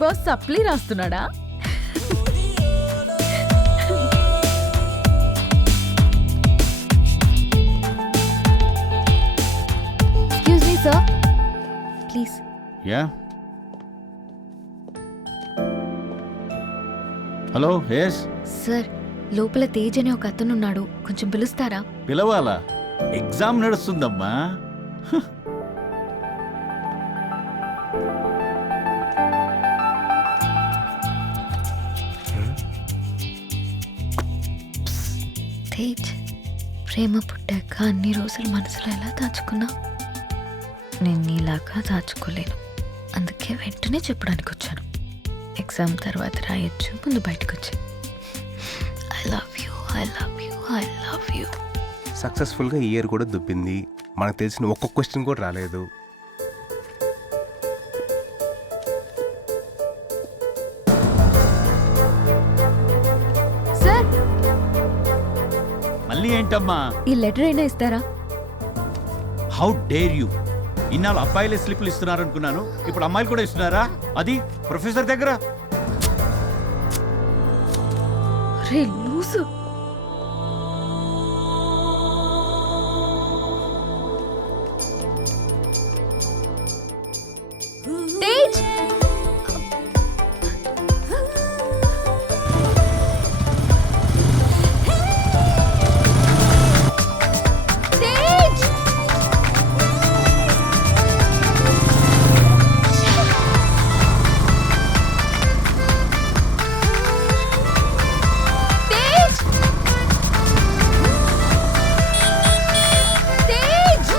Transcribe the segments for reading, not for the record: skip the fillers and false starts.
Boss supply రాస్తున్నాడా? Excuse me sir, please. Yeah hello, yes. Sir, లోపల తేజ్ అనే ఒక అతను ఉన్నాడు, కొంచెం పిలుస్తారా? పిలవాలా? ఎగ్జామ్ నడుస్తుందమ్మా. తేజ్, ప్రేమ పుట్టాక అన్ని రోజులు మనసులో ఎలా దాచుకున్నా నేను నీలాగా దాచుకోలేను. అందుకే వెంటనే చెప్పడానికి వచ్చాను. ఎగ్జామ్ తర్వాత రాయొచ్చు, ముందు బయటకు వచ్చి I love you, I love you, I love you. సక్సెస్ఫుల్గా ఈ ఇయర్ కూడా దుబ్బింది. మనకు తెలిసిన ఒక్క క్వశ్చన్ కూడా రాలేదు. సార్, మళ్ళీ ఏంటమ్మా? ఈ లెటర్ అయినా ఇస్తారా? How dare you! ఇన్నాళ్ళు అబ్బాయిలే స్లిప్లు ఇస్తున్నారనుకున్నాను, ఇప్పుడు అమ్మాయిలు కూడా ఇస్తున్నారా? అది ప్రొఫెసర్ దగ్గర. రే లూసు. తేజ్, తేజ్, తేజ్, తేజ్.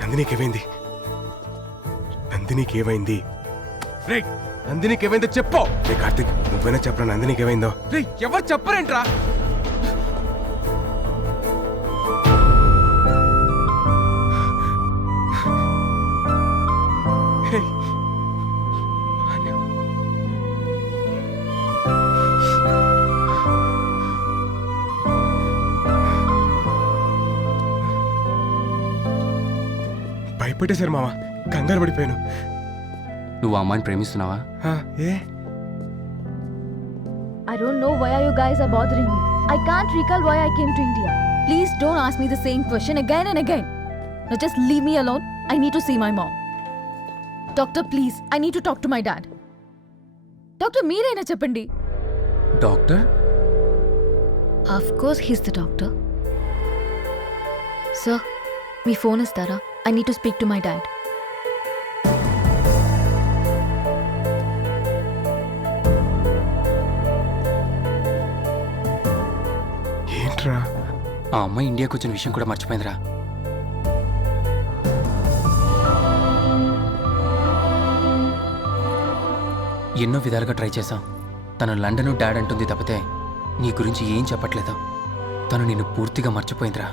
నందినీకేమైంది? నందినీకేమైంది? రే, నందినీకేమైందో చెప్పు. రే కార్తిక్, నువ్వైనా చెప్పరా నందినీకేమైందో? రే, ఎవరు చెప్పరేంట్రా? హే. భయపెట్టేశారు మామ, కంగారు పడిపోయాను. నువ్వు ఆ అమ్మాయిని ప్రేమిస్తున్నావా? ఏ I don't know why you guys are bothering me. I can't recall why I came to India. Please don't ask me the same question again and again. Now just leave me alone. I need to see my mom. Doctor, please. I need to talk to my dad. Doctor, మీరైనా చెప్పండి. Doctor? Of course he's the doctor. Sir, మీ phone ఇస్తారా? I need to speak to my dad. ఏంట్రా? ఆ అమ్మాయి ఇండియాకి వచ్చిన విషయం కూడా మర్చిపోయిందిరా. ఎన్నో విధాలుగా ట్రై చేశాం. తను లండన్ డాడ్ అంటుంది తప్పితే నీ గురించి ఏం చెప్పట్లేదు. తను నిన్ను పూర్తిగా మర్చిపోయిందిరా.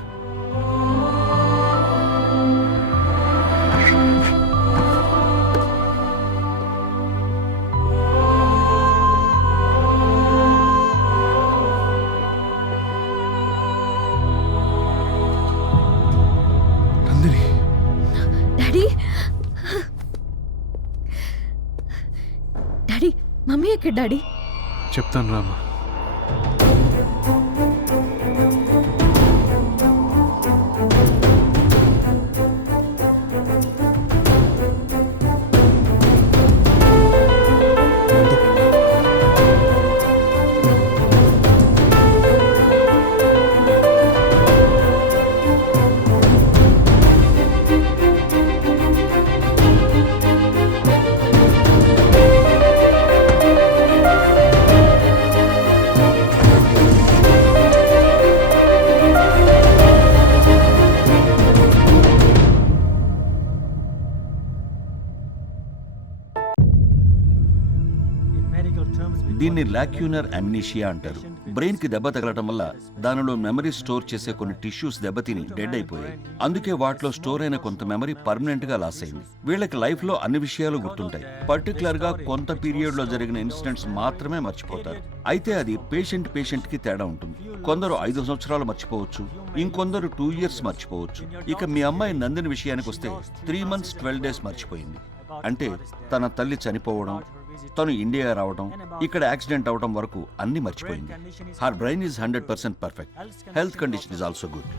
నందిని, డాడీ, డాడీ, మమ్మీ ఎక్కడ డాడీ? చెప్తాను రామా. దీన్ని లాక్యూనర్ అమ్నీషియా అంటారు. బ్రెయిన్ కి దెబ్బ తగలటం వల్ల దానిలో మెమరీ స్టోర్ చేసే కొన్ని టిష్యూస్ దెబ్బతిని డెడ్ అయిపోయాయి. అందుకే వాటిలో స్టోర్ అయిన కొంత మెమరీ పర్మనెంట్ గా లాస్ అయింది. వీళ్ళకి లైఫ్ లో అన్ని విషయాలు గుర్తుంటాయి, పర్టికులర్ గా కొంత పీరియడ్ లో జరిగిన ఇన్సిడెంట్స్ మాత్రమే మర్చిపోతారు. అయితే అది పేషెంట్ కి తేడా ఉంటుంది. కొందరు 5 సంవత్సరాలు మర్చిపోవచ్చు, ఇంకొందరు 2 years మర్చిపోవచ్చు. ఇక మీ అమ్మాయి నందిని విషయానికి వస్తే 3 months 12 days మర్చిపోయింది. అంటే తన తల్లి చనిపోవడం, తను ఇండియా రావడం, ఇక్కడ యాక్సిడెంట్ అవడం వరకు అన్ని మర్చిపోయింది. Her brain is 100% perfect. Health condition is also good.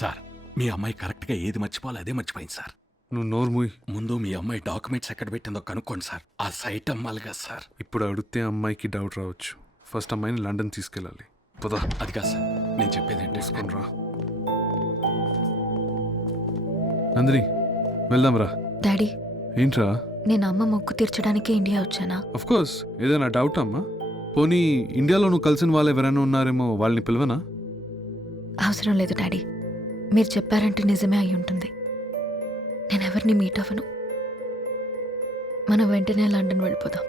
Sir, మీ అమ్మాయి కరెక్ట్గా ఏది మర్చిపోవాలి అదే మర్చిపోయింది సార్. నువ్వు నోరు మూయి. ముందు మీ అమ్మాయి డాక్యుమెంట్స్ ఎక్కడ పెట్టిందో కనుక్కోండి సార్. ఆ సైట్ అమ్మాలి కదా సార్. ఇప్పుడు అడిగితే అమ్మాయికి డౌట్ రావచ్చు. ఫస్ట్ అమ్మాయిని లండన్ తీసుకెళ్ళాలి. పదా అది కాదు సార్, నేను చెప్పేది ఏంటి రా నందిని, వెళ్దాం రా. డాడీ, ఏంట్రా? నేను అమ్మ మొక్కు తీర్చడానికి ఇండియా వచ్చానా? అఫ్ కోర్స్, ఏదైనా డౌట్ అమ్మా? పోనీ ఇండియాలో నువ్వు కలిసిన వాళ్ళు ఎవరైనా ఉన్నారేమో, వాళ్ళని పిలవనా? అవసరం లేదు డాడీ, మీరు చెప్పారంటే నిజమే అయి ఉంటుంది. నేను ఎవరిని మీట్ అవ్వను. మనం వెంటనే లండన్ వెళ్ళిపోదాం.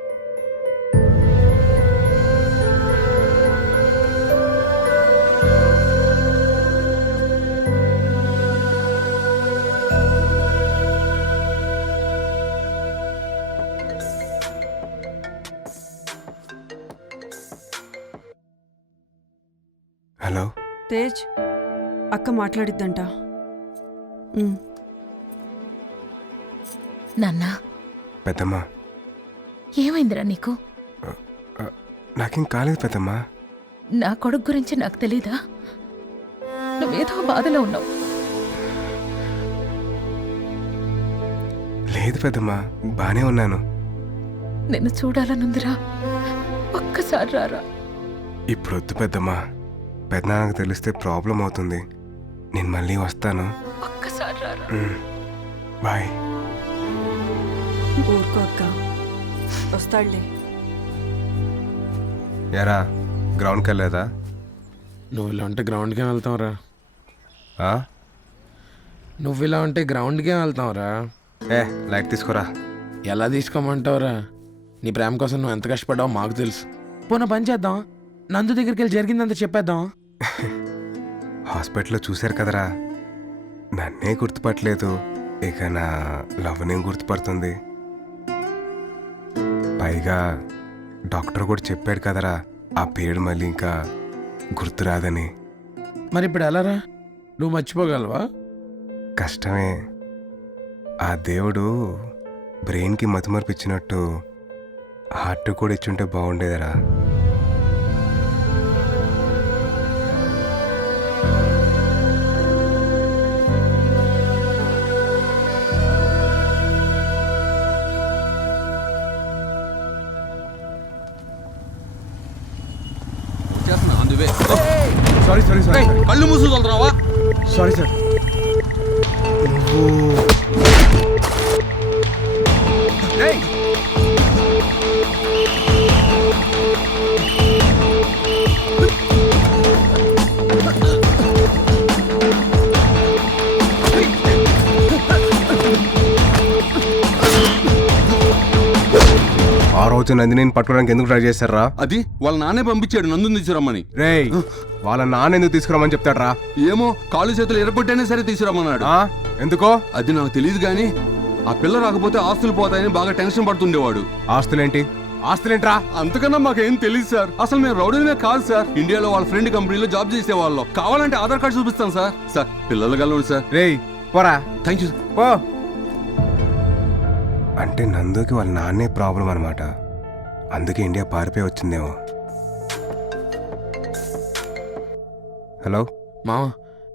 హలో తేజ్, అక్క మాట్లాడిద్దంట. నాన్నా, పెద్దమ్మా, ఏమైందిరా నీకు? నాకేం కాలేదు పెద్దమ్మా. నా కొడుకు గురించి నాకు తెలీదా? నువ్వేదో బాధలో ఉన్నావు. లేదు పెద్దమ్మా, బానే ఉన్నాను. నిన్ను చూడాలనుందిరా, ఒక్కసారి రారా. ఇప్పుడు వద్దు పెద్దమ్మా, పెద్దనాన్నకు తెలిస్తే ప్రాబ్లం అవుతుంది. నేను మళ్ళీ వస్తాను. ఒక్కసారి రారా. బాయ్. ఊరుకో అక్క, వస్తాడులే. ఎరా, గ్రౌండ్కి వెళ్ళలేదా? నువ్వు ఇలా ఉంటే గ్రౌండ్కే వెళ్తావురా. ఆ? నువ్వు ఇలా ఉంటే గ్రౌండ్కే వెళ్తావురా. లైట్ తీసుకోరా. ఎలా తీసుకోమంటావురా? నీ ప్రేమ కోసం నువ్వు ఎంత కష్టపడ్డావో మాకు తెలుసు. పోనా పని చేద్దాం, నందు దగ్గరికి వెళ్ళి జరిగిందంత చెప్పేద్దాం. హాస్పిటల్లో చూశారు కదరా, నన్నే గుర్తుపట్టలేదు, ఇక నా లవ్నే గుర్తుపడుతుంది. పైగా డాక్టర్ కూడా చెప్పాడు కదరా, ఆ పేరు మళ్ళీ ఇంకా గుర్తురాదని. మరి ఇప్పుడు ఎలారా? నువ్వు మర్చిపోగలవా? కష్టమే. ఆ దేవుడు బ్రెయిన్కి మతిమరుపు ఇచ్చినట్టు హార్ట్ కూడా ఇచ్చుంటే బాగుండేదరా. సారీ సారీ సారీ కళ్ళు మూసుకెళ్తున్నావా? Sorry sir. ఆ రోజు నందిని పట్టుకోవడానికి ఎందుకు ట్రై చేశారా? అది వాళ్ళ నాన్నే పంపించాడు నందుని తీసుకురమ్మని. రేయ్, వాళ్ళ నాన్న ఎందుకు తీసుకురామని చెప్తాడ్రా? ఏమో, కాలు చేతులు ఎరగొట్టైనా సరే తీసుకురమ్మన్నాడు. ఎందుకో అది నాకు తెలియదు కానీ ఆ పిల్ల రాకపోతే ఆస్తులు పోతాయని బాగా టెన్షన్ పడుతుండేవాడు. ఆస్తులేంటి? ఆస్తులేంట్రా? అంతకన్నా మాకేం తెలియదు సార్. అసలు మేము రౌడీనే కాదు సార్. ఇండియాలో వాళ్ళ ఫ్రెండ్ కంపెనీలో జాబ్ చేసేవాళ్ళం. కావాలంటే ఆధార్ కార్డు చూపిస్తాం సార్. సార్, పిల్లలు కలవండి సార్. రేయ్, పోరా. Thank you. పో. అంటే నందుకి వాళ్ళ నాన్నే ప్రాబ్లం అనమాట. అందుకే ఇండియా పారిపోయి వచ్చిందేమో. హలో మామ,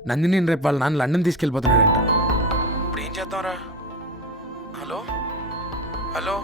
నందిని రేపు వాళ్ళ నాన్న లండన్ తీసుకెళ్ళిపోతున్నాడంట. ఇప్పుడు ఏం చేద్దాంరా? Hello hello